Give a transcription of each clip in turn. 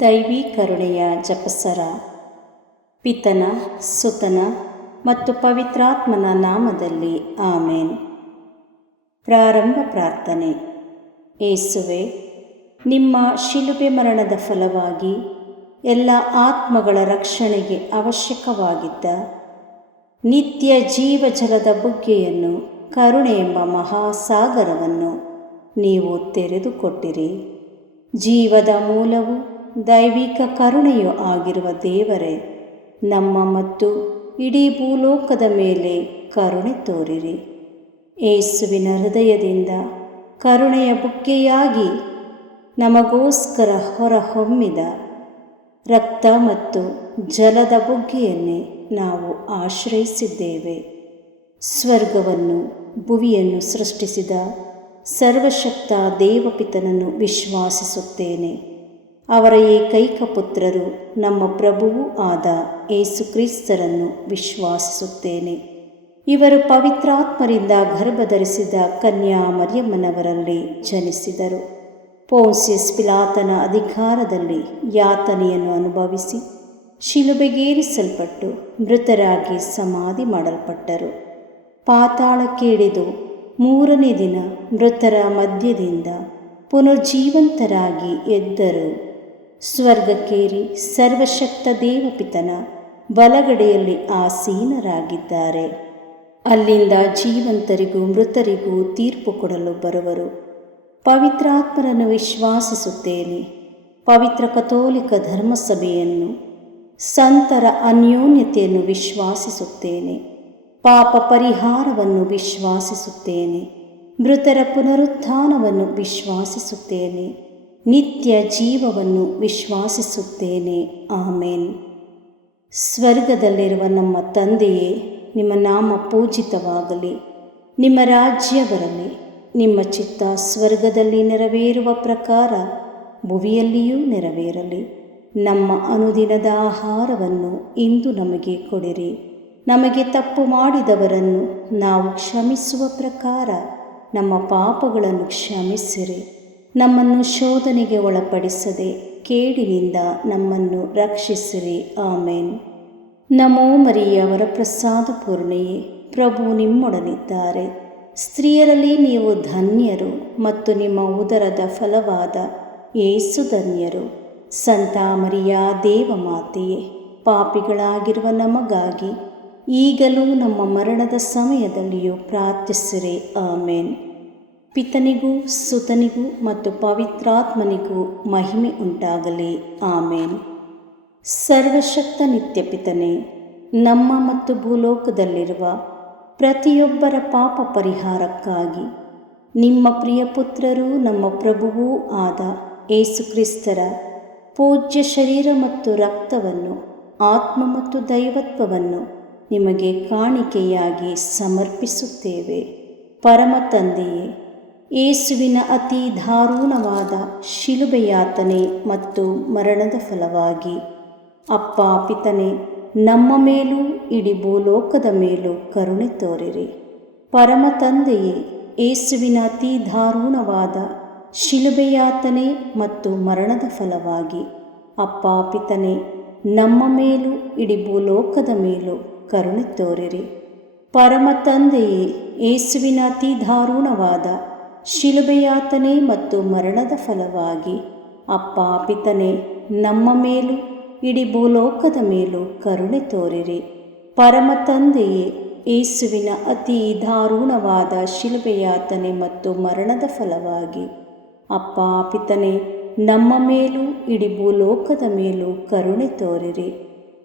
ದೈವಿ ಕರುಣೆಯ ಜಪಸರ. ಪಿತನ, ಸುತನ ಮತ್ತು ಪವಿತ್ರಾತ್ಮನ ನಾಮದಲ್ಲಿ ಆಮೇನ್. ಪ್ರಾರಂಭ ಪ್ರಾರ್ಥನೆ. ಯೇಸುವೆ, ನಿಮ್ಮ ಶಿಲುಬೆ ಮರಣದ ಫಲವಾಗಿ ಎಲ್ಲ ಆತ್ಮಗಳ ರಕ್ಷಣೆಗೆ ಅವಶ್ಯಕವಾಗಿದ್ದ ನಿತ್ಯ ಜೀವಜಲದ ಬುಗ್ಗೆಯನ್ನು, ಕರುಣೆ ಎಂಬ ಮಹಾಸಾಗರವನ್ನು ನೀವು ತೆರೆದುಕೊಟ್ಟಿರಿ. ಜೀವದ ಮೂಲವು ದೈವಿಕ ಕರುಣೆಯೂ ಆಗಿರುವ ದೇವರೇ, ನಮ್ಮ ಮತ್ತು ಇಡೀ ಭೂಲೋಕದ ಮೇಲೆ ಕರುಣೆ ತೋರಿರಿ. ಯೇಸುವಿನ ಹೃದಯದಿಂದ ಕರುಣೆಯ ಬುಗ್ಗೆಯಾಗಿ ನಮಗೋಸ್ಕರ ಹೊರಹೊಮ್ಮಿದ ರಕ್ತ ಮತ್ತು ಜಲದ ಬುಗ್ಗೆಯನ್ನೇ ನಾವು ಆಶ್ರಯಿಸಿದ್ದೇವೆ. ಸ್ವರ್ಗವನ್ನು ಭುವಿಯನ್ನು ಸೃಷ್ಟಿಸಿದ ಸರ್ವಶಕ್ತ ದೇವಪಿತನನ್ನು ವಿಶ್ವಾಸಿಸುತ್ತೇನೆ. ಅವರ ಏಕೈಕ ಪುತ್ರರು ನಮ್ಮ ಪ್ರಭುವೂ ಆದ ಯೇಸು ಕ್ರಿಸ್ತರನ್ನು ವಿಶ್ವಾಸಿಸುತ್ತೇನೆ. ಇವರು ಪವಿತ್ರಾತ್ಮರಿಂದ ಗರ್ಭಧರಿಸಿದ ಕನ್ಯಾ ಮರಿಯಮ್ಮನವರಲ್ಲಿ ಜನಿಸಿದರು. ಪೋನ್ಸಿಯಸ್ ಪಿಲಾತನ ಅಧಿಕಾರದಲ್ಲಿ ಯಾತನೆಯನ್ನು ಅನುಭವಿಸಿ ಶಿಲುಬೆಗೇರಿಸಲ್ಪಟ್ಟು ಮೃತರಾಗಿ ಸಮಾಧಿ ಮಾಡಲ್ಪಟ್ಟರು. ಪಾತಾಳಕ್ಕೆ ಇಳಿದು ಮೂರನೇ ದಿನ ಮೃತರ ಮಧ್ಯದಿಂದ ಪುನರ್ಜೀವಂತರಾಗಿ ಎದ್ದರು. ಸ್ವರ್ಗಕ್ಕೇರಿ ಸರ್ವಶಕ್ತ ದೇವಪಿತನ ಬಲಗಡೆಯಲ್ಲಿ ಆಸೀನರಾಗಿದ್ದಾರೆ. ಅಲ್ಲಿಂದ ಜೀವಂತರಿಗೂ ಮೃತರಿಗೂ ತೀರ್ಪು ಕೊಡಲು ಬರುವರು. ಪವಿತ್ರಾತ್ಮರನ್ನು ವಿಶ್ವಾಸಿಸುತ್ತೇನೆ. ಪವಿತ್ರ ಕಥೋಲಿಕ ಧರ್ಮಸಭೆಯನ್ನು, ಸಂತರ ಅನ್ಯೋನ್ಯತೆಯನ್ನು ವಿಶ್ವಾಸಿಸುತ್ತೇನೆ. ಪಾಪ ಪರಿಹಾರವನ್ನು ವಿಶ್ವಾಸಿಸುತ್ತೇನೆ. ಮೃತರ ಪುನರುತ್ಥಾನವನ್ನು ವಿಶ್ವಾಸಿಸುತ್ತೇನೆ. ನಿತ್ಯ ಜೀವವನ್ನು ವಿಶ್ವಾಸಿಸುತ್ತೇನೆ. ಆಮೇನ್. ಸ್ವರ್ಗದಲ್ಲಿರುವ ನಮ್ಮ ತಂದೆಯೇ, ನಿಮ್ಮ ನಾಮ ಪೂಜಿತವಾಗಲಿ. ನಿಮ್ಮ ರಾಜ್ಯ ಬರಲಿ. ನಿಮ್ಮ ಚಿತ್ತ ಸ್ವರ್ಗದಲ್ಲಿ ನೆರವೇರುವ ಪ್ರಕಾರ ಭುವಿಯಲ್ಲಿಯೂ ನೆರವೇರಲಿ. ನಮ್ಮ ಅನುದಿನದ ಆಹಾರವನ್ನು ಇಂದು ನಮಗೆ ಕೊಡಿರಿ. ನಮಗೆ ತಪ್ಪು ಮಾಡಿದವರನ್ನು ನಾವು ಕ್ಷಮಿಸುವ ಪ್ರಕಾರ ನಮ್ಮ ಪಾಪಗಳನ್ನು ಕ್ಷಮಿಸಿರಿ. ನಮ್ಮನ್ನು ಶೋಧನೆಗೆ ಒಳಪಡಿಸದೆ ಕೇಡಿನಿಂದ ನಮ್ಮನ್ನು ರಕ್ಷಿಸಿರಿ. ಆಮೇನ್. ನಮೋ ಮರಿಯ ವರಪ್ರಸಾದ ಪೂರ್ಣೆಯೇ, ಪ್ರಭು ನಿಮ್ಮೊಡನಿದ್ದಾರೆ. ಸ್ತ್ರೀಯರಲ್ಲಿ ನೀವು ಧನ್ಯರು ಮತ್ತು ನಿಮ್ಮ ಉದರದ ಫಲವಾದ ಯೇಸು ಧನ್ಯರು. ಸಂತ ಮರಿಯ ದೇವಮಾತೆಯೇ, ಪಾಪಿಗಳಾಗಿರುವ ನಮಗಾಗಿ ಈಗಲೂ ನಮ್ಮ ಮರಣದ ಸಮಯದಲ್ಲಿಯೂ ಪ್ರಾರ್ಥಿಸಿರಿ. ಆಮೇನ್. ಪಿತನಿಗೂ ಸುತನಿಗೂ ಮತ್ತು ಪವಿತ್ರಾತ್ಮನಿಗೂ ಮಹಿಮೆ ಉಂಟಾಗಲಿ. ಆಮೇನ್. ಸರ್ವಶಕ್ತ ನಿತ್ಯ ಪಿತನೇ, ನಮ್ಮ ಮತ್ತು ಭೂಲೋಕದಲ್ಲಿರುವ ಪ್ರತಿಯೊಬ್ಬರ ಪಾಪ ಪರಿಹಾರಕ್ಕಾಗಿ ನಿಮ್ಮ ಪ್ರಿಯ ಪುತ್ರರೂ ನಮ್ಮ ಪ್ರಭುವೂ ಆದ ಯೇಸು ಕ್ರಿಸ್ತರ ಪೂಜ್ಯ ಶರೀರ ಮತ್ತು ರಕ್ತವನ್ನು, ಆತ್ಮ ಮತ್ತು ದೈವತ್ವವನ್ನು ನಿಮಗೆ ಕಾಣಿಕೆಯಾಗಿ ಸಮರ್ಪಿಸುತ್ತೇವೆ. ಪರಮ ತಂದೆಯೇ, ಯೇಸುವಿನ ಅತಿ ದಾರುಣವಾದ ಶಿಲುಬೆಯಾತನೆ ಮತ್ತು ಮರಣದ ಫಲವಾಗಿ ಅಪ್ಪ ಪಿತನೇ, ನಮ್ಮ ಮೇಲೂ ಇಡೀ ಭೂಲೋಕದ ಮೇಲೂ ಕರುಣೆ ತೋರಿರಿ. ಪರಮ ತಂದೆಯೇ, ಯೇಸುವಿನ ಅತಿ ದಾರುಣವಾದ ಶಿಲುಬೆಯಾತನೆ ಮತ್ತು ಮರಣದ ಫಲವಾಗಿ ಅಪ್ಪ ಪಿತನೇ, ನಮ್ಮ ಮೇಲೂ ಇಡೀ ಭೂಲೋಕದ ಮೇಲೂ ಕರುಣೆ ತೋರಿರಿ. ಪರಮ ತಂದೆಯೇ, ಯೇಸುವಿನ ಅತಿ ದಾರುಣವಾದ ಶಿಲುಬೆಯಾತನೆ ಮತ್ತು ಮರಣದ ಫಲವಾಗಿ ಅಪ್ಪ ಪಿತನೇ, ನಮ್ಮ ಮೇಲೂ ಇಡೀ ಭೂಲೋಕದ ಮೇಲೂ ಕರುಣೆ ತೋರಿರಿ. ಪರಮ ತಂದೆಯೇ, ಯೇಸುವಿನ ಅತಿ ದಾರುಣವಾದ ಶಿಲುಬೆಯಾತನೆ ಮತ್ತು ಮರಣದ ಫಲವಾಗಿ ಅಪ್ಪ ಪಿತನೇ, ನಮ್ಮ ಮೇಲೂ ಇಡೀ ಭೂಲೋಕದ ಮೇಲೂ ಕರುಣೆ ತೋರಿರಿ.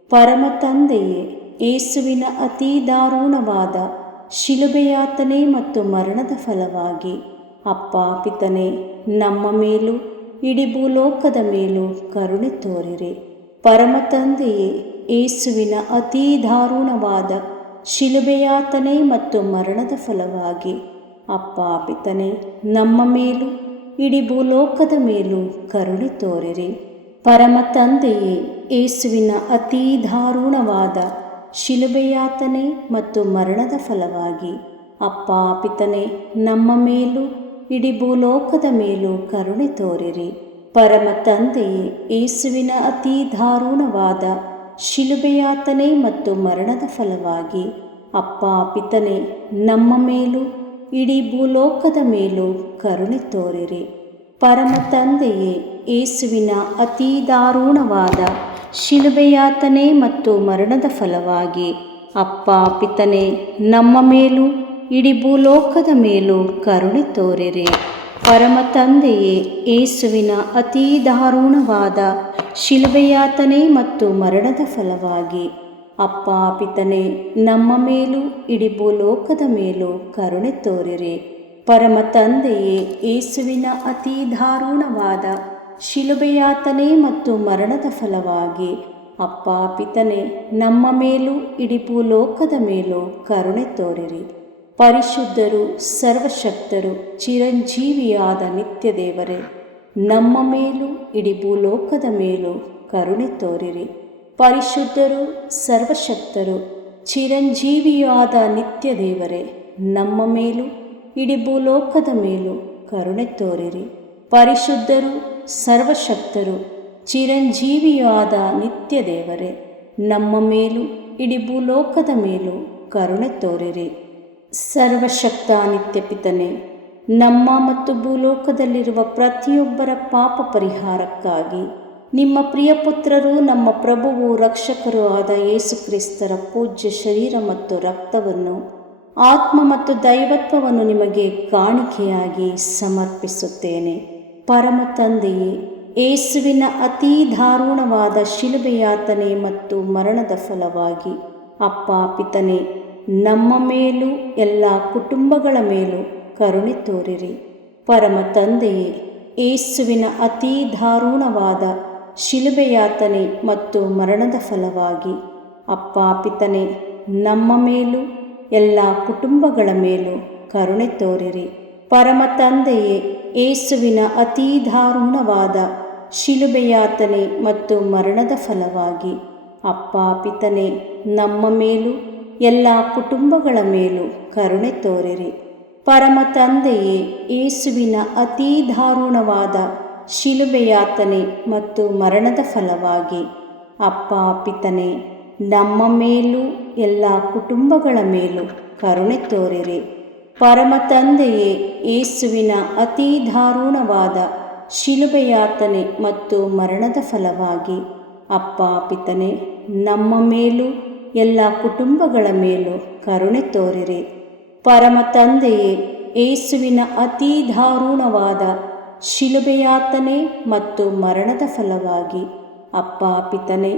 ಪರಮ ತಂದೆಯೇ, ಯೇಸುವಿನ ಅತಿ ದಾರುಣವಾದ ಶಿಲುಬೆಯಾತನೆ ಮತ್ತು ಮರಣದ ಫಲವಾಗಿ ಅಪ್ಪ ಪಿತನೇ, ನಮ್ಮ ಮೇಲೂ ಇಡೀ ಭೂಲೋಕದ ಮೇಲೂ ಕರುಣೆ ತೋರಿರಿ. ಪರಮ ತಂದೆಯೇ, ಯೇಸುವಿನ ಅತಿ ದಾರುಣವಾದ ಶಿಲುಬೆಯಾತನೆ ಮತ್ತು ಮರಣದ ಫಲವಾಗಿ ಅಪ್ಪ ಪಿತನೇ, ನಮ್ಮ ಮೇಲೂ ಇಡೀ ಭೂಲೋಕದ ಮೇಲೂ ಕರುಣೆ ತೋರಿರಿ. ಪರಮ ತಂದೆಯೇ, ಯೇಸುವಿನ ಅತಿ ದಾರುಣವಾದ ಶಿಲುಬೆಯಾತನೆ ಮತ್ತು ಮರಣದ ಫಲವಾಗಿ ಅಪ್ಪ ಪಿತನೇ, ನಮ್ಮ ಮೇಲೂ ಇಡೀ ಭೂಲೋಕದ ಮೇಲೂ ಕರುಣೆ ತೋರಿರಿ. ಪರಮ ತಂದೆಯೇ, ಯೇಸುವಿನ ಅತಿ ದಾರುಣವಾದ ಶಿಲುಬೆಯಾತನೆ ಮತ್ತು ಮರಣದ ಫಲವಾಗಿ ಅಪ್ಪ ಪಿತನೇ, ನಮ್ಮ ಮೇಲೂ ಇಡೀ ಭೂಲೋಕದ ಮೇಲೂ ಕರುಣೆ ತೋರಿರಿ. ಪರಮ ತಂದೆಯೇ, ಯೇಸುವಿನ ಅತಿ ದಾರುಣವಾದ ಶಿಲುಬೆಯಾತನೆ ಮತ್ತು ಮರಣದ ಫಲವಾಗಿ ಅಪ್ಪ ಪಿತನೇ, ನಮ್ಮ ಮೇಲೂ ಇಡೀ ಭೂಲೋಕದ ಮೇಲೂ ಕರುಣೆ ತೋರಿರಿ. ಪರಮ ತಂದೆಯೇ, ಯೇಸುವಿನ ಅತಿ ದಾರುಣವಾದ ಶಿಲುಬೆಯಾತನೆ ಮತ್ತು ಮರಣದ ಫಲವಾಗಿ ಅಪ್ಪ ಪಿತನೇ, ನಮ್ಮ ಮೇಲೂ ಇಡೀ ಭೂಲೋಕದ ಮೇಲೂ ಕರುಣೆ ತೋರಿರಿ. ಪರಮ ತಂದೆಯೇ, ಯೇಸುವಿನ ಅತಿ ದಾರುಣವಾದ ಶಿಲುಬೆಯಾತನೆ ಮತ್ತು ಮರಣದ ಫಲವಾಗಿ ಅಪ್ಪ ಪಿತನೇ, ನಮ್ಮ ಮೇಲೂ ಇಡೀ ಭೂಲೋಕದ ಮೇಲೂ ಕರುಣೆ ತೋರಿರಿ. ಪರಿಶುದ್ಧರು, ಸರ್ವಶಕ್ತರು, ಚಿರಂಜೀವಿಯಾದ ನಿತ್ಯ ದೇವರೇ, ನಮ್ಮ ಮೇಲೂ ಇಡೀ ಭೂಲೋಕದ ಮೇಲೂ ಕರುಣೆ ತೋರಿರಿ. ಪರಿಶುದ್ಧರು, ಸರ್ವಶಕ್ತರು, ಚಿರಂಜೀವಿಯಾದ ನಿತ್ಯ ದೇವರೇ, ನಮ್ಮ ಮೇಲೂ ಇಡೀ ಭೂಲೋಕದ ಮೇಲೂ ಕರುಣೆ ತೋರಿರಿ. ಪರಿಶುದ್ಧರು, ಸರ್ವಶಕ್ತರು, ಚಿರಂಜೀವಿಯಾದ ನಿತ್ಯ ದೇವರೇ, ನಮ್ಮ ಮೇಲೂ ಇಡೀ ಭೂಲೋಕದ ಮೇಲೂ ಕರುಣೆ ತೋರಿರಿ. ಸರ್ವಶಕ್ತ ನಿತ್ಯ ಪಿತನೇ, ನಮ್ಮ ಮತ್ತು ಭೂಲೋಕದಲ್ಲಿರುವ ಪ್ರತಿಯೊಬ್ಬರ ಪಾಪ ಪರಿಹಾರಕ್ಕಾಗಿ ನಿಮ್ಮ ಪ್ರಿಯಪುತ್ರರು, ನಮ್ಮ ಪ್ರಭುವು ರಕ್ಷಕರೂ ಆದ ಯೇಸು ಕ್ರಿಸ್ತರ ಪೂಜ್ಯ ಶರೀರ ಮತ್ತು ರಕ್ತವನ್ನು, ಆತ್ಮ ಮತ್ತು ದೈವತ್ವವನ್ನು ನಿಮಗೆ ಕಾಣಿಕೆಯಾಗಿ ಸಮರ್ಪಿಸುತ್ತೇನೆ. ಪರಮ ತಂದೆಯೇ, ಯೇಸುವಿನ ಅತಿ ದಾರುಣವಾದ ಶಿಲುಬೆಯಾತನೆ ಮತ್ತು ಮರಣದ ಫಲವಾಗಿ ಅಪ್ಪ ಪಿತನೇ, ನಮ್ಮ ಮೇಲೂ ಎಲ್ಲ ಕುಟುಂಬಗಳ ಮೇಲೂ ಕರುಣೆ ತೋರಿರಿ. ಪರಮ ತಂದೆಯೇ, ಯೇಸುವಿನ ಅತಿ ದಾರುಣವಾದ ಶಿಲುಬೆಯಾತನೆ ಮತ್ತು ಮರಣದ ಫಲವಾಗಿ ಅಪ್ಪ ಪಿತನೇ, ನಮ್ಮ ಮೇಲೂ ಎಲ್ಲ ಕುಟುಂಬಗಳ ಮೇಲೂ ಕರುಣೆ ತೋರಿರಿ. ಪರಮ ತಂದೆಯೇ, ಯೇಸುವಿನ ಅತಿ ದಾರುಣವಾದ ಶಿಲುಬೆಯಾತನೆ ಮತ್ತು ಮರಣದ ಫಲವಾಗಿ ಅಪ್ಪ ಪಿತನೇ, ನಮ್ಮ ಮೇಲೂ ಎಲ್ಲ ಕುಟುಂಬಗಳ ಮೇಲೂ ಕರುಣೆ ತೋರಿರಿ. ಪರಮ ತಂದೆಯೇ, ಯೇಸುವಿನ ಅತಿ ದಾರುಣವಾದ ಶಿಲುಬೆಯಾತನೆ ಮತ್ತು ಮರಣದ ಫಲವಾಗಿ ಅಪ್ಪ ಪಿತನೇ, ನಮ್ಮ ಮೇಲೂ ಎಲ್ಲ ಕುಟುಂಬಗಳ ಮೇಲೂ ಕರುಣೆ ತೋರಿರಿ. ಪರಮ ತಂದೆಯೇ, ಯೇಸುವಿನ ಅತಿ ದಾರುಣವಾದ ಶಿಲುಬೆಯಾತನೆ ಮತ್ತು ಮರಣದ ಫಲವಾಗಿ ಅಪ್ಪ ಪಿತನೇ, ನಮ್ಮ ಮೇಲೂ ಎಲ್ಲ ಕುಟುಂಬಗಳ ಮೇಲೂ ಕರುಣೆ ತೋರಿರಿ. ಪರಮ ತಂದೆಯೇ, ಯೇಸುವಿನ ಅತಿ ದಾರುಣವಾದ ಶಿಲುಬೆಯಾತನೆ ಮತ್ತು ಮರಣದ ಫಲವಾಗಿ ಅಪ್ಪ ಪಿತನೇ,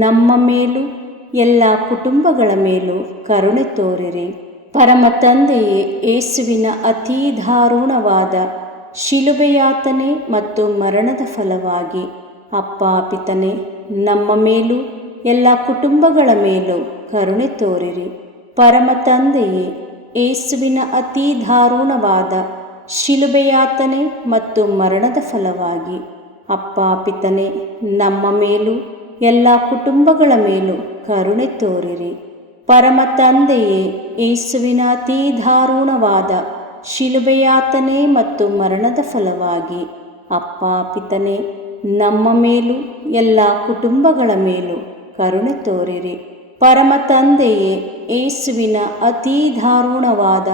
ನಮ್ಮ ಮೇಲೂ ಎಲ್ಲ ಕುಟುಂಬಗಳ ಮೇಲೂ ಕರುಣೆ ತೋರಿರಿ. ಪರಮ ತಂದೆಯೇ, ಯೇಸುವಿನ ಅತಿ ದಾರುಣವಾದ ಶಿಲುಬೆಯಾತನೆ ಮತ್ತು ಮರಣದ ಫಲವಾಗಿ ಅಪ್ಪ ಪಿತನೇ, ನಮ್ಮ ಮೇಲೂ ಎಲ್ಲ ಕುಟುಂಬಗಳ ಮೇಲೂ ಕರುಣೆ ತೋರಿರಿ. ಪರಮ ತಂದೆಯೇ, ಯೇಸುವಿನ ಅತಿ ದಾರುಣವಾದ ಶಿಲುಬೆಯಾತನೆ ಮತ್ತು ಮರಣದ ಫಲವಾಗಿ ಅಪ್ಪ ಪಿತನೇ, ನಮ್ಮ ಮೇಲೂ ಎಲ್ಲ ಕುಟುಂಬಗಳ ಮೇಲೂ ಕರುಣೆ ತೋರಿರಿ. ಪರಮ ತಂದೆಯೇ, ಯೇಸುವಿನ ಅತಿ ದಾರುಣವಾದ ಶಿಲುಬೆಯಾತನೆ ಮತ್ತು ಮರಣದ ಫಲವಾಗಿ ಅಪ್ಪ ಪಿತನೇ, ನಮ್ಮ ಮೇಲೂ ಎಲ್ಲ ಕುಟುಂಬಗಳ ಮೇಲೂ ಕರುಣೆ ತೋರಿರಿ. ಪರಮ ತಂದೆಯೇ, ಯೇಸುವಿನ ಅತಿ ದಾರುಣವಾದ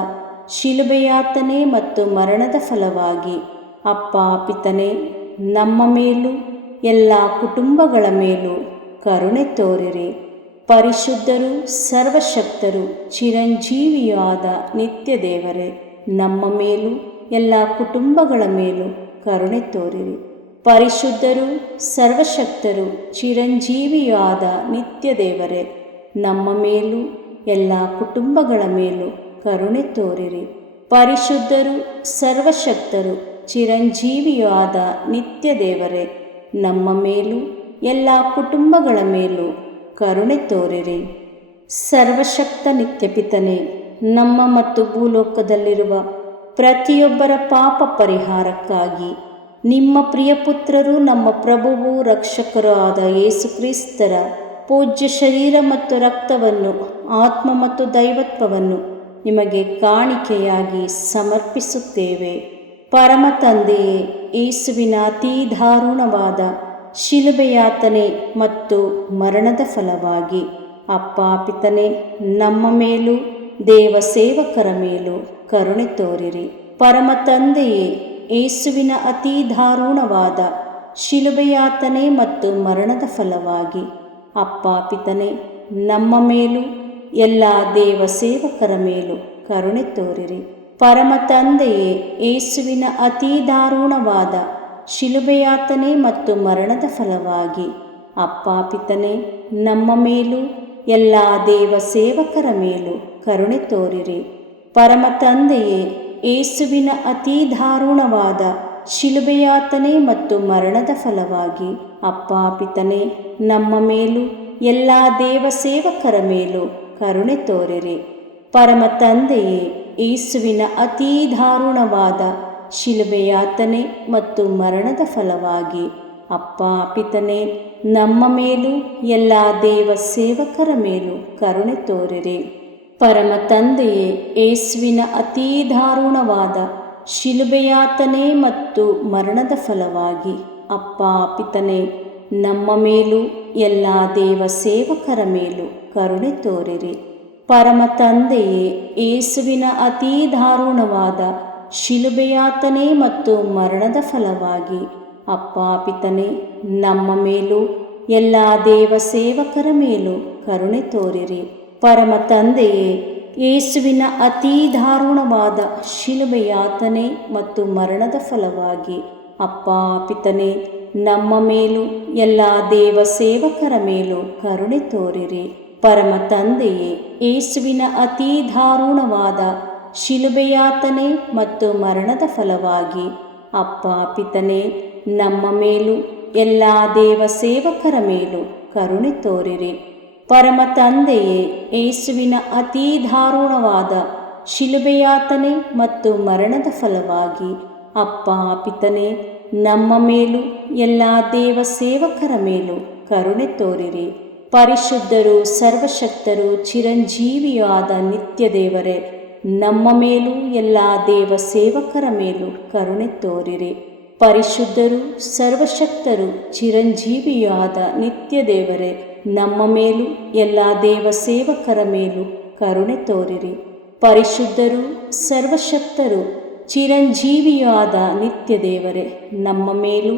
ಶಿಲುಬೆಯಾತನೆ ಮತ್ತು ಮರಣದ ಫಲವಾಗಿ ಅಪ್ಪ ಪಿತನೇ, ನಮ್ಮ ಮೇಲೂ ಎಲ್ಲ ಕುಟುಂಬಗಳ ಮೇಲೂ ಕರುಣೆ ತೋರಿರಿ. ಪರಿಶುದ್ಧರು, ಸರ್ವಶಕ್ತರು, ಚಿರಂಜೀವಿಯಾದ ನಿತ್ಯ ದೇವರೇ, ನಮ್ಮ ಮೇಲೂ ಎಲ್ಲ ಕುಟುಂಬಗಳ ಮೇಲೂ ಕರುಣೆ ತೋರಿರಿ. ಪರಿಶುದ್ಧರು, ಸರ್ವಶಕ್ತರು, ಚಿರಂಜೀವಿಯಾದ ನಿತ್ಯ ದೇವರೇ, ನಮ್ಮ ಮೇಲೂ ಎಲ್ಲ ಕುಟುಂಬಗಳ ಮೇಲೂ ಕರುಣೆ ತೋರಿರಿ. ಪರಿಶುದ್ಧರು, ಸರ್ವಶಕ್ತರು, ಚಿರಂಜೀವಿಯಾದ ನಿತ್ಯ ದೇವರೇ, ನಮ್ಮ ಮೇಲೂ ಎಲ್ಲ ಕುಟುಂಬಗಳ ಮೇಲೂ ಕರುಣೆ ತೋರಿರಿ. ಸರ್ವಶಕ್ತ ನಿತ್ಯ ಪಿತನೇ, ನಮ್ಮ ಮತ್ತು ಭೂಲೋಕದಲ್ಲಿರುವ ಪ್ರತಿಯೊಬ್ಬರ ಪಾಪ ಪರಿಹಾರಕ್ಕಾಗಿ ನಿಮ್ಮ ಪ್ರಿಯಪುತ್ರರು, ನಮ್ಮ ಪ್ರಭುವು ರಕ್ಷಕರೂ ಆದ ಯೇಸು ಕ್ರಿಸ್ತರ ಪೂಜ್ಯ ಶರೀರ ಮತ್ತು ರಕ್ತವನ್ನು, ಆತ್ಮ ಮತ್ತು ದೈವತ್ವವನ್ನು ನಿಮಗೆ ಕಾಣಿಕೆಯಾಗಿ ಸಮರ್ಪಿಸುತ್ತೇವೆ. ಪರಮ ತಂದೆಯೇ, ಯೇಸುವಿನ ಅತೀ ದಾರುಣವಾದ ಶಿಲುಬೆಯಾತನೆ ಮತ್ತು ಮರಣದ ಫಲವಾಗಿ ಅಪ್ಪ ಪಿತನೇ, ನಮ್ಮ ಮೇಲೂ ದೇವ ಸೇವಕರ ಮೇಲೂ ಕರುಣೆ ತೋರಿರಿ. ಪರಮ ತಂದೆಯೇ, ಯೇಸುವಿನ ಅತೀ ದಾರುಣವಾದ ಶಿಲುಬೆಯಾತನೆ ಮತ್ತು ಮರಣದ ಫಲವಾಗಿ ಅಪ್ಪ ಪಿತನೇ, ನಮ್ಮ ಮೇಲೂ ಎಲ್ಲ ದೇವ ಸೇವಕರ ಮೇಲೂ ಕರುಣೆ ತೋರಿರಿ. ಪರಮ ತಂದೆಯೇ, ಯೇಸುವಿನ ಅತೀ ದಾರುಣವಾದ ಶಿಲುಬೆಯಾತನೆ ಮತ್ತು ಮರಣದ ಫಲವಾಗಿ ಅಪ್ಪ ಪಿತನೇ, ನಮ್ಮ ಮೇಲೂ ಎಲ್ಲ ದೇವ ಸೇವಕರ ಮೇಲೂ ಕರುಣೆ ತೋರಿರಿ. ಪರಮ ತಂದೆಯೇ, ಯೇಸುವಿನ ಅತೀ ದಾರುಣವಾದ ಶಿಲುಬೆಯಾತನೆ ಮತ್ತು ಮರಣದ ಫಲವಾಗಿ ಅಪ್ಪ ಪಿತನೇ, ನಮ್ಮ ಮೇಲೂ ಎಲ್ಲ ದೇವ ಸೇವಕರ ಮೇಲೂ ಕರುಣೆ ತೋರಿರಿ. ಪರಮ ತಂದೆಯೇ, ಯೇಸುವಿನ ಅತೀ ದಾರುಣವಾದ ಶಿಲುಬೆಯಾತನೆ ಮತ್ತು ಮರಣದ ಫಲವಾಗಿ ಅಪ್ಪ ಪಿತನೇ, ನಮ್ಮ ಮೇಲೂ ಎಲ್ಲ ದೇವ ಸೇವಕರ ಮೇಲೂ ಕರುಣೆ ತೋರಿರಿ. ಪರಮ ತಂದೆಯೇ, ಯೇಸುವಿನ ಅತೀ ದಾರುಣವಾದ ಶಿಲುಬೆಯಾತನೆ ಮತ್ತು ಮರಣದ ಫಲವಾಗಿ ಅಪ್ಪ ಪಿತನೇ, ನಮ್ಮ ಮೇಲೂ ಎಲ್ಲ ದೇವ ಸೇವಕರ ಮೇಲೂ ಕರುಣೆ ತೋರಿರಿ. ಪರಮ ತಂದೆಯೇ, ಯೇಸುವಿನ ಅತೀ ದಾರುಣವಾದ ಶಿಲುಬೆಯಾತನೆ ಮತ್ತು ಮರಣದ ಫಲವಾಗಿ ಅಪ್ಪ ಪಿತನೇ, ನಮ್ಮ ಮೇಲೂ ಎಲ್ಲ ದೇವ ಸೇವಕರ ಮೇಲೂ ಕರುಣೆ ತೋರಿರಿ. ಪರಮ ತಂದೆಯೇ, ಯೇಸುವಿನ ಅತೀ ದಾರುಣವಾದ ಶಿಲುಬೆಯಾತನೆ ಮತ್ತು ಮರಣದ ಫಲವಾಗಿ ಅಪ್ಪ ಪಿತನೇ, ನಮ್ಮ ಮೇಲೂ ಎಲ್ಲ ದೇವ ಸೇವಕರ ಮೇಲೂ ಕರುಣೆ ತೋರಿರಿ. ಪರಮ ತಂದೆಯೇ, ಯೇಸುವಿನ ಅತೀ ದಾರುಣವಾದ ಶಿಲುಬೆಯಾತನೆ ಮತ್ತು ಮರಣದ ಫಲವಾಗಿ ಅಪ್ಪ ಪಿತನೇ, ನಮ್ಮ ಮೇಲೂ ಎಲ್ಲ ದೇವ ಸೇವಕರ ಮೇಲೂ ಕರುಣೆ ತೋರಿರಿ. ಪರಮ ತಂದೆಯೇ, ಯೇಸುವಿನ ಅತೀ ದಾರುಣವಾದ ಶಿಲುಬೆಯಾತನೆ ಮತ್ತು ಮರಣದ ಫಲವಾಗಿ ಅಪ್ಪ ಪಿತನೇ, ನಮ್ಮ ಮೇಲೂ ಎಲ್ಲ ದೇವ ಸೇವಕರ ಮೇಲೂ ಕರುಣೆ ತೋರಿರಿ. ಪರಿಶುದ್ಧರು, ಸರ್ವಶಕ್ತರು, ಚಿರಂಜೀವಿಯೂ ಆದ ನಿತ್ಯ ದೇವರೇ, ನಮ್ಮ ಮೇಲೂ ಎಲ್ಲ ದೇವ ಸೇವಕರ ಮೇಲೂ ಕರುಣೆ ತೋರಿರಿ. ಪರಿಶುದ್ಧರು, ಸರ್ವಶಕ್ತರು, ಚಿರಂಜೀವಿಯೂ ಆದ ನಿತ್ಯ ದೇವರೇ, ನಮ್ಮ ಮೇಲೂ ಎಲ್ಲ ದೇವ ಸೇವಕರ ಮೇಲೂ ಕರುಣೆ ತೋರಿರಿ. ಪರಿಶುದ್ಧರು, ಸರ್ವಶಕ್ತರು, ಚಿರಂಜೀವಿಯೂ ಆದ ನಿತ್ಯ ದೇವರೇ, ನಮ್ಮ ಮೇಲೂ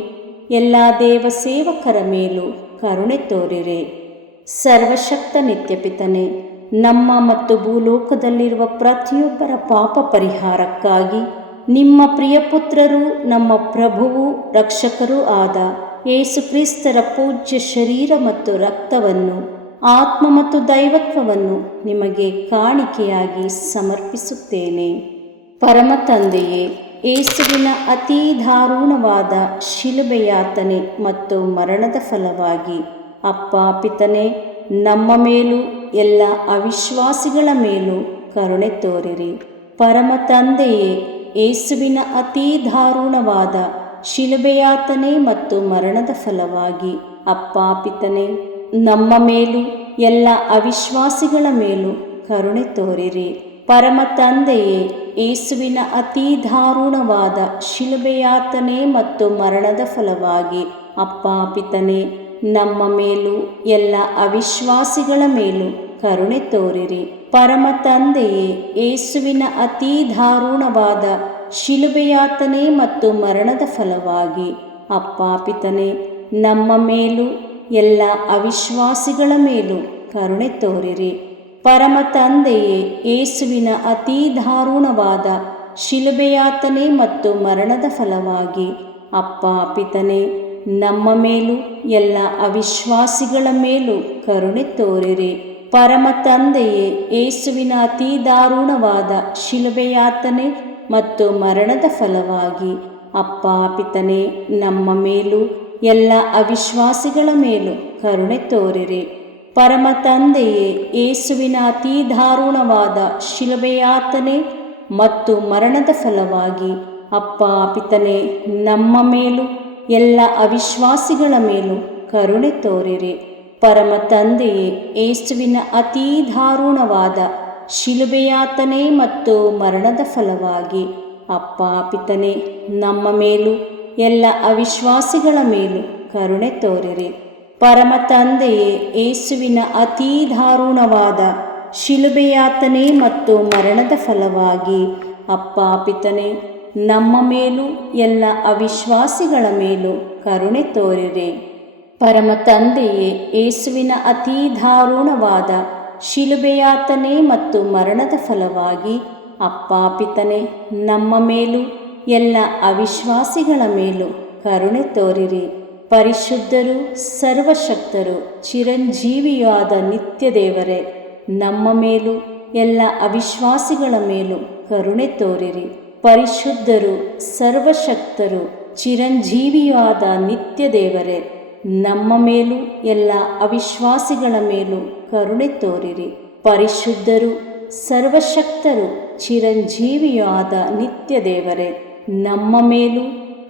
ಎಲ್ಲ ದೇವ ಸೇವಕರ ಮೇಲೂ ಕರುಣೆ ತೋರಿರಿ. ಸರ್ವಶಕ್ತ ನಿತ್ಯಪಿತನೇ, ನಮ್ಮ ಮತ್ತು ಭೂಲೋಕದಲ್ಲಿರುವ ಪ್ರತಿಯೊಬ್ಬರ ಪಾಪ ಪರಿಹಾರಕ್ಕಾಗಿ ನಿಮ್ಮ ಪ್ರಿಯಪುತ್ರರು, ನಮ್ಮ ಪ್ರಭುವೂ ರಕ್ಷಕರೂ ಆದ ಯೇಸು ಕ್ರಿಸ್ತರ ಪೂಜ್ಯ ಶರೀರ ಮತ್ತು ರಕ್ತವನ್ನು, ಆತ್ಮ ಮತ್ತು ದೈವತ್ವವನ್ನು ನಿಮಗೆ ಕಾಣಿಕೆಯಾಗಿ ಸಮರ್ಪಿಸುತ್ತೇನೆ. ಪರಮ ತಂದೆಯೇ, ಯೇಸುವಿನ ಅತೀ ದಾರುಣವಾದ ಶಿಲುಬೆಯಾತನೆ ಮತ್ತು ಮರಣದ ಫಲವಾಗಿ ಅಪ್ಪ ಪಿತನೇ, ನಮ್ಮ ಮೇಲೂ ಎಲ್ಲ ಅವಿಶ್ವಾಸಿಗಳ ಮೇಲೂ ಕರುಣೆ ತೋರಿರಿ. ಪರಮ ತಂದೆಯೇ, ಯೇಸುವಿನ ಅತೀ ದಾರುಣವಾದ ಶಿಲುಬೆಯಾತನೆ ಮತ್ತು ಮರಣದ ಫಲವಾಗಿ ಅಪ್ಪ ಪಿತನೇ, ನಮ್ಮ ಮೇಲೂ ಎಲ್ಲ ಅವಿಶ್ವಾಸಿಗಳ ಮೇಲೂ ಕರುಣೆ ತೋರಿರಿ. ಪರಮ ತಂದೆಯೇ, ಯೇಸುವಿನ ಅತೀ ದಾರುಣವಾದ ಶಿಲುಬೆಯಾತನೆ ಮತ್ತು ಮರಣದ ಫಲವಾಗಿ ಅಪ್ಪ ಪಿತನೇ, ನಮ್ಮ ಮೇಲೂ ಎಲ್ಲ ಅವಿಶ್ವಾಸಿಗಳ ಮೇಲೂ ಕರುಣೆ ತೋರಿರಿ. ಪರಮ ತಂದೆಯೇ, ಯೇಸುವಿನ ಅತೀ ದಾರುಣವಾದ ಶಿಲುಬೆಯಾತನೆ ಮತ್ತು ಮರಣದ ಫಲವಾಗಿ ಅಪ್ಪ ಪಿತನೇ, ನಮ್ಮ ಮೇಲೂ ಎಲ್ಲ ಅವಿಶ್ವಾಸಿಗಳ ಮೇಲೂ ಕರುಣೆ ತೋರಿರಿ. ಪರಮ ತಂದೆಯೇ, ಯೇಸುವಿನ ಅತೀ ದಾರುಣವಾದ ಶಿಲುಬೆಯಾತನೆ ಮತ್ತು ಮರಣದ ಫಲವಾಗಿ ಅಪ್ಪ ಪಿತನೇ, ನಮ್ಮ ಮೇಲೂ ಎಲ್ಲ ಅವಿಶ್ವಾಸಿಗಳ ಮೇಲೂ ಕರುಣೆ ತೋರಿರಿ. ಪರಮ ತಂದೆಯೇ, ಯೇಸುವಿನ ಅತೀ ದಾರುಣವಾದ ಶಿಲುಬೆಯಾತನೆ ಮತ್ತು ಮರಣದ ಫಲವಾಗಿ ಅಪ್ಪ ಪಿತನೇ, ನಮ್ಮ ಮೇಲೂ ಎಲ್ಲ ಅವಿಶ್ವಾಸಿಗಳ ಮೇಲೂ ಕರುಣೆ ತೋರಿರಿ. ಪರಮ ತಂದೆಯೇ, ಯೇಸುವಿನ ಅತೀ ದಾರುಣವಾದ ಶಿಲುಬೆಯಾತನೆ ಮತ್ತು ಮರಣದ ಫಲವಾಗಿ ಅಪ್ಪ ಪಿತನೇ, ನಮ್ಮ ಮೇಲೂ ಎಲ್ಲ ಅವಿಶ್ವಾಸಿಗಳ ಮೇಲೂ ಕರುಣೆ ತೋರಿರಿ. ಪರಮ ತಂದೆಯೇ, ಯೇಸುವಿನ ಅತೀ ದಾರುಣವಾದ ಶಿಲುಬೆಯಾತನೆ ಮತ್ತು ಮರಣದ ಫಲವಾಗಿ ಅಪ್ಪ ಪಿತನೇ ನಮ್ಮ ಮೇಲೂ ಎಲ್ಲ ಅವಿಶ್ವಾಸಿಗಳ ಮೇಲೂ ಕರುಣೆ ತೋರಿರಿ. ಪರಮ ತಂದೆಯೇ, ಯೇಸುವಿನ ಅತೀ ದಾರುಣವಾದ ಶಿಲುಬೆಯಾತನೆ ಮತ್ತು ಮರಣದ ಫಲವಾಗಿ ಅಪ್ಪ ಪಿತನೇ ನಮ್ಮ ಮೇಲೂ ಎಲ್ಲ ಅವಿಶ್ವಾಸಿಗಳ ಮೇಲೂ ಕರುಣೆ ತೋರಿರಿ. ಪರಮ ತಂದೆಯೇ, ಯೇಸುವಿನ ಅತೀ ದಾರುಣವಾದ ಶಿಲುಬೆಯಾತನೆ ಮತ್ತು ಮರಣದ ಫಲವಾಗಿ ಅಪ್ಪ ಪಿತನೇ ನಮ್ಮ ಮೇಲೂ ಎಲ್ಲ ಅವಿಶ್ವಾಸಿಗಳ ಮೇಲೂ ಕರುಣೆ ತೋರಿರಿ. ಪರಿಶುದ್ಧರು, ಸರ್ವಶಕ್ತರು, ಚಿರಂಜೀವಿಯಾದ ನಿತ್ಯ ದೇವರೇ, ನಮ್ಮ ಮೇಲೂ ಎಲ್ಲ ಅವಿಶ್ವಾಸಿಗಳ ಮೇಲೂ ಕರುಣೆ ತೋರಿರಿ. ಪರಿಶುದ್ಧರು, ಸರ್ವಶಕ್ತರು, ಚಿರಂಜೀವಿಯಾದ ನಿತ್ಯ ದೇವರೇ, ನಮ್ಮ ಮೇಲೂ ಎಲ್ಲ ಅವಿಶ್ವಾಸಿಗಳ ಮೇಲೂ ಕರುಣೆ ತೋರಿರಿ. ಪರಿಶುದ್ಧರು, ಸರ್ವಶಕ್ತರು, ಚಿರಂಜೀವಿಯಾದ ನಿತ್ಯ ದೇವರೇ, ನಮ್ಮ ಮೇಲೂ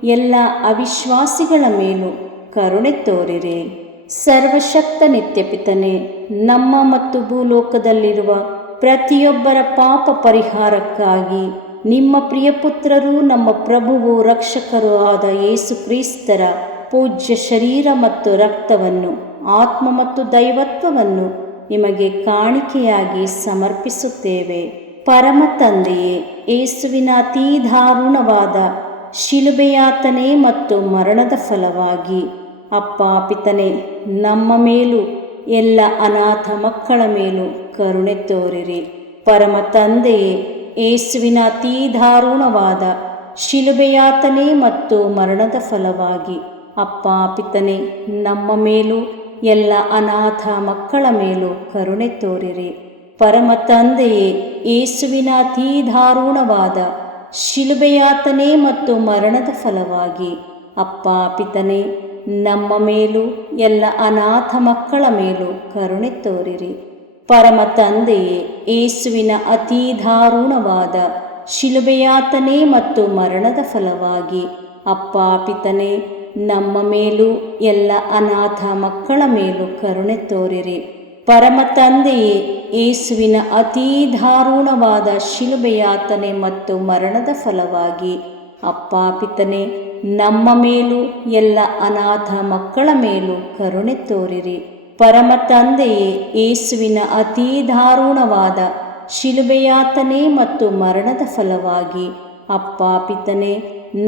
ಎಲ್ಲ ಅವಿಶ್ವಾಸಿಗಳ ಮೇಲೂ ಕರುಣೆ ತೋರಿರಿ. ಸರ್ವಶಕ್ತ ನಿತ್ಯಪಿತನೇ, ನಮ್ಮ ಮತ್ತು ಭೂಲೋಕದಲ್ಲಿರುವ ಪ್ರತಿಯೊಬ್ಬರ ಪಾಪ ಪರಿಹಾರಕ್ಕಾಗಿ ನಿಮ್ಮ ಪ್ರಿಯಪುತ್ರರು, ನಮ್ಮ ಪ್ರಭುವು ರಕ್ಷಕರೂ ಆದ ಯೇಸು ಕ್ರಿಸ್ತರ ಪೂಜ್ಯ ಶರೀರ ಮತ್ತು ರಕ್ತವನ್ನು, ಆತ್ಮ ಮತ್ತು ದೈವತ್ವವನ್ನು ನಿಮಗೆ ಕಾಣಿಕೆಯಾಗಿ ಸಮರ್ಪಿಸುತ್ತೇವೆ. ಪರಮ ತಂದೆಯೇ, ಯೇಸುವಿನ ಅತೀ ದಾರುಣವಾದ ಶಿಲುಬೆಯಾತನೆ ಮತ್ತು ಮರಣದ ಫಲವಾಗಿ ಅಪ್ಪ ಪಿತನೇ ನಮ್ಮ ಮೇಲೂ ಎಲ್ಲ ಅನಾಥ ಮಕ್ಕಳ ಮೇಲೂ ಕರುಣೆ ತೋರಿರಿ. ಪರಮ ತಂದೆಯೇ, ಯೇಸುವಿನ ಅತೀ ದಾರುಣವಾದ ಶಿಲುಬೆಯಾತನೆ ಮತ್ತು ಮರಣದ ಫಲವಾಗಿ ಅಪ್ಪ ಪಿತನೇ ನಮ್ಮ ಮೇಲೂ ಎಲ್ಲ ಅನಾಥ ಮಕ್ಕಳ ಮೇಲೂ ಕರುಣೆ ತೋರಿರಿ. ಪರಮ ತಂದೆಯೇ, ಯೇಸುವಿನ ಅತೀ ದಾರುಣವಾದ ಶಿಲುಬೆಯಾತನೆ ಮತ್ತು ಮರಣದ ಫಲವಾಗಿ ಅಪ್ಪ ಪಿತನೇ ನಮ್ಮ ಮೇಲೂ ಎಲ್ಲ ಅನಾಥ ಮಕ್ಕಳ ಮೇಲೂ ಕರುಣೆ ತೋರಿರಿ. ಪರಮ ತಂದೆಯೇ, ಯೇಸುವಿನ ಅತೀ ದಾರುಣವಾದ ಶಿಲುಬೆಯಾತನೆ ಮತ್ತು ಮರಣದ ಫಲವಾಗಿ ಅಪ್ಪ ಪಿತನೇ ನಮ್ಮ ಮೇಲೂ ಎಲ್ಲ ಅನಾಥ ಮಕ್ಕಳ ಮೇಲೂ ಕರುಣೆ ತೋರಿರಿ. ಪರಮ ತಂದೆಯೇ, ಯೇಸುವಿನ ಅತೀ ದಾರುಣವಾದ ಶಿಲುಬೆಯಾತನೆ ಮತ್ತು ಮರಣದ ಫಲವಾಗಿ ಅಪ್ಪ ಪಿತನೇ ನಮ್ಮ ಮೇಲೂ ಎಲ್ಲ ಅನಾಥ ಮಕ್ಕಳ ಮೇಲೂ ಕರುಣೆ ತೋರಿರಿ. ಪರಮ ತಂದೆಯೇ, ಯೇಸುವಿನ ಅತೀ ದಾರುಣವಾದ ಶಿಲುಬೆಯಾತನೆ ಮತ್ತು ಮರಣದ ಫಲವಾಗಿ ಅಪ್ಪ ಪಿತನೇ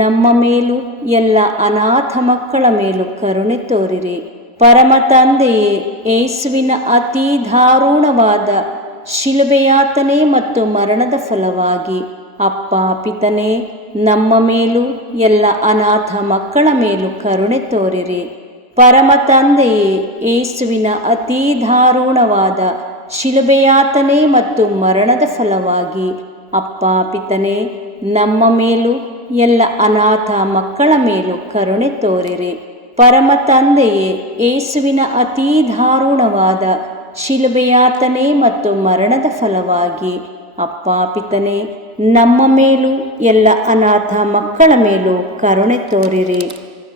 ನಮ್ಮ ಮೇಲೂ ಎಲ್ಲ ಅನಾಥ ಮಕ್ಕಳ ಮೇಲೂ ಕರುಣೆ ತೋರಿರಿ. ಪರಮ ತಂದೆಯೇ, ಯೇಸುವಿನ ಅತೀ ದಾರುಣವಾದ ಶಿಲುಬೆಯಾತನೆ ಮತ್ತು ಮರಣದ ಫಲವಾಗಿ ಅಪ್ಪ ಪಿತನೇ ನಮ್ಮ ಮೇಲೂ ಎಲ್ಲ ಅನಾಥ ಮಕ್ಕಳ ಮೇಲೂ ಕರುಣೆ ತೋರಿರಿ. ಪರಮ ತಂದೆಯೇ, ಯೇಸುವಿನ ಅತೀ ದಾರುಣವಾದ ಶಿಲುಬೆಯಾತನೆ ಮತ್ತು ಮರಣದ ಫಲವಾಗಿ ಅಪ್ಪ ಪಿತನೇ ನಮ್ಮ ಮೇಲೂ ಎಲ್ಲ ಅನಾಥ ಮಕ್ಕಳ ಮೇಲೂ ಕರುಣೆ ತೋರಿರಿ. ಪರಮ ತಂದೆಯೇ, ಯೇಸುವಿನ ಅತೀ ದಾರುಣವಾದ ಶಿಲುಬೆಯಾತನೆ ಮತ್ತು ಮರಣದ ಫಲವಾಗಿ ಅಪ್ಪ ಪಿತನೇ ನಮ್ಮ ಮೇಲೂ ಎಲ್ಲ ಅನಾಥ ಮಕ್ಕಳ ಮೇಲೂ ಕರುಣೆ ತೋರಿರಿ.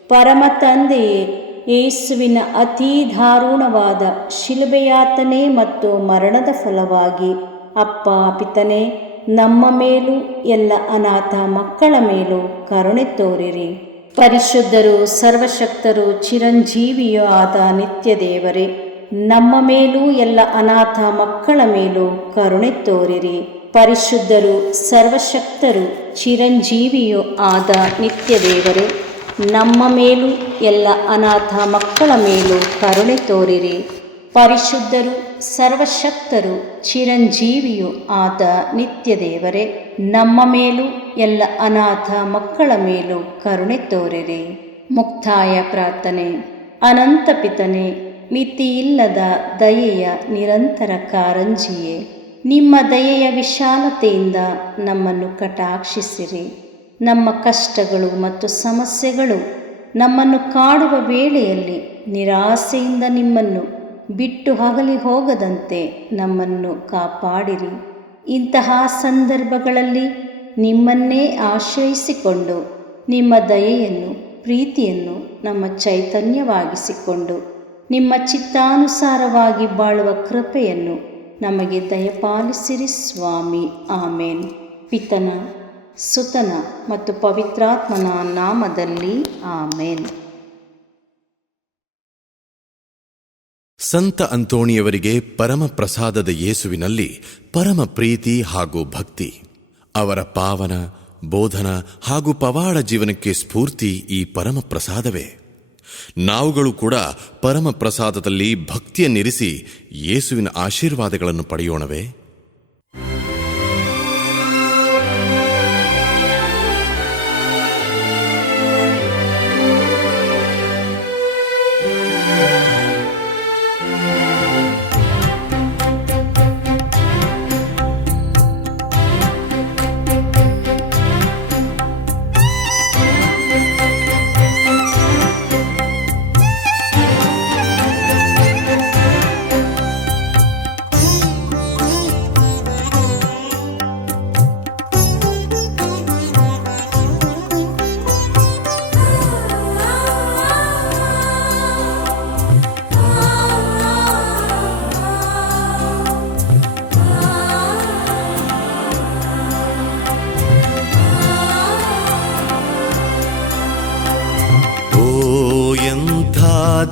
ಪರಮ ತಂದೆಯೇ, ಯೇಸುವಿನ ಅತೀ ದಾರುಣವಾದ ಶಿಲುಬೆಯಾತನೆ ಮತ್ತು ಮರಣದ ಫಲವಾಗಿ ಅಪ್ಪ ಪಿತನೇ ನಮ್ಮ ಮೇಲೂ ಎಲ್ಲ ಅನಾಥ ಮಕ್ಕಳ ಮೇಲೂ ಕರುಣೆ ತೋರಿರಿ. ಪರಿಶುದ್ಧರು, ಸರ್ವಶಕ್ತರು, ಚಿರಂಜೀವಿಯೂ ಆದ ನಿತ್ಯ ದೇವರೇ, ನಮ್ಮ ಮೇಲೂ ಎಲ್ಲ ಅನಾಥ ಮಕ್ಕಳ ಮೇಲೂ ಕರುಣೆ ತೋರಿರಿ. ಪರಿಶುದ್ಧರು, ಸರ್ವಶಕ್ತರು, ಚಿರಂಜೀವಿಯೂ ಆದ ನಿತ್ಯ ದೇವರೇ, ನಮ್ಮ ಮೇಲೂ ಎಲ್ಲ ಅನಾಥ ಮಕ್ಕಳ ಮೇಲೂ ಕರುಣೆ ತೋರಿರಿ. ಪರಿಶುದ್ಧರು, ಸರ್ವಶಕ್ತರು, ಚಿರಂಜೀವಿಯೂ ಆದ ನಿತ್ಯ ದೇವರೇ, ನಮ್ಮ ಮೇಲೂ ಎಲ್ಲ ಅನಾಥ ಮಕ್ಕಳ ಮೇಲೂ ಕರುಣೆ ತೋರಿರಿ. ಮುಕ್ತಾಯ ಪ್ರಾರ್ಥನೆ. ಅನಂತ ಪಿತನೇ, ಮಿತಿಯಿಲ್ಲದ ದಯೆಯ ನಿರಂತರ ಕಾರಂಜಿಯೇ, ನಿಮ್ಮ ದಯೆಯ ವಿಶಾಲತೆಯಿಂದ ನಮ್ಮನ್ನು ಕಟಾಕ್ಷಿಸಿರಿ. ನಮ್ಮ ಕಷ್ಟಗಳು ಮತ್ತು ಸಮಸ್ಯೆಗಳು ನಮ್ಮನ್ನು ಕಾಡುವ ವೇಳೆಯಲ್ಲಿ ನಿರಾಸೆಯಿಂದ ನಿಮ್ಮನ್ನು ಬಿಟ್ಟು ಅಗಲಿ ಹೋಗದಂತೆ ನಮ್ಮನ್ನು ಕಾಪಾಡಿರಿ. ಇಂತಹ ಸಂದರ್ಭಗಳಲ್ಲಿ ನಿಮ್ಮನ್ನೇ ಆಶ್ರಯಿಸಿಕೊಂಡು ನಿಮ್ಮ ದಯೆಯನ್ನು, ಪ್ರೀತಿಯನ್ನು ನಮ್ಮ ಚೈತನ್ಯವಾಗಿಸಿಕೊಂಡು ನಿಮ್ಮ ಚಿತ್ತಾನುಸಾರವಾಗಿ ಬಾಳುವ ಕೃಪೆಯನ್ನು ನಮಗೆ ದಯಪಾಲಿಸಿರಿ ಸ್ವಾಮಿ. ಆಮೇನ್. ಪಿತನ, ಸುತನ ಮತ್ತು ಪವಿತ್ರಾತ್ಮನ ನಾಮದಲ್ಲಿ ಆಮೇನ್. ಸಂತ ಅಂತೋಣಿಯವರಿಗೆ ಪರಮ ಪ್ರಸಾದದ ಯೇಸುವಿನಲ್ಲಿ ಪರಮ ಪ್ರೀತಿ ಹಾಗೂ ಭಕ್ತಿ. ಅವರ ಪಾವನ ಬೋಧನ ಹಾಗೂ ಪವಾಡ ಜೀವನಕ್ಕೆ ಸ್ಫೂರ್ತಿ ಈ ಪರಮ ಪ್ರಸಾದವೇ. ನಾವುಗಳು ಕೂಡ ಪರಮ ಪ್ರಸಾದದಲ್ಲಿ ಭಕ್ತಿಯನ್ನಿರಿಸಿ ಯೇಸುವಿನ ಆಶೀರ್ವಾದಗಳನ್ನು ಪಡೆಯೋಣವೇ?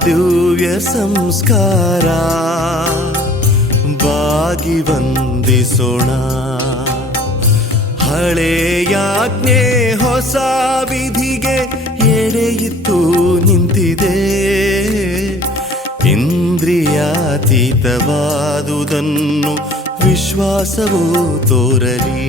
ದಿವ್ಯ ಸಂಸ್ಕಾರ ಬಾಗಿ ವಂದಿಸೋಣ. ಹಳೆಯಾಜ್ಞೆ ಹೊಸ ವಿಧಿಗೆ ಎಡೆಯಿತ್ತು ನಿಂತಿದೆ. ಇಂದ್ರಿಯಾತೀತವಾದುದನ್ನು ವಿಶ್ವಾಸವೂ ತೋರಲಿ.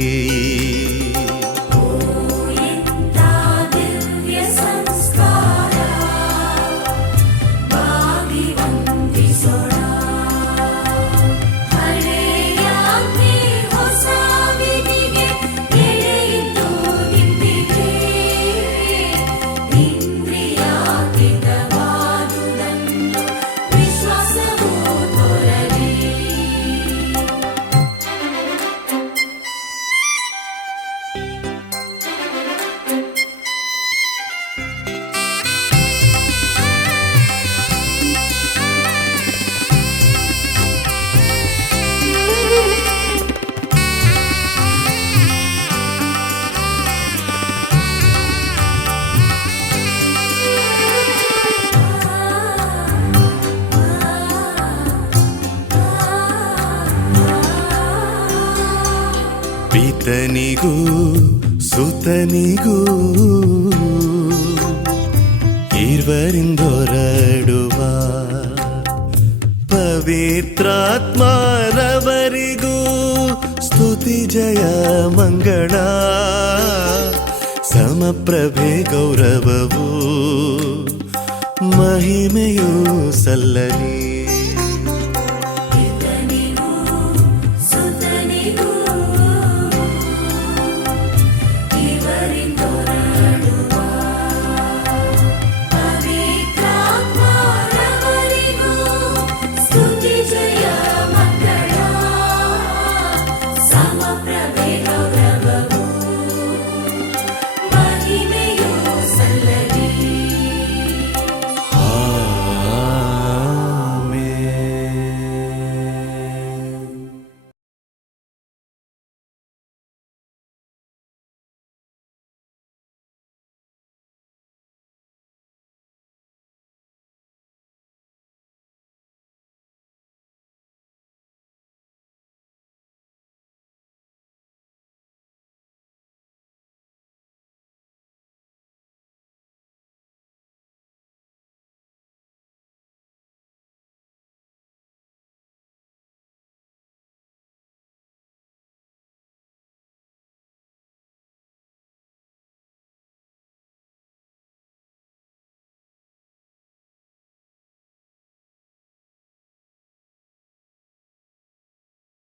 ಪಿತನಿಗೂ ಸುತನಿಗೂ ಇರುವರಿಂದೊರಡುವ ಪವಿತ್ರಾತ್ಮರವರಿಗೂ ಸ್ತುತಿ ಜಯ ಮಂಗಳ. ಸಮಪ್ರಭೆ ಗೌರವವು ಮಹಿಮೆಯೂ ಸಲ್ಲಲಿ.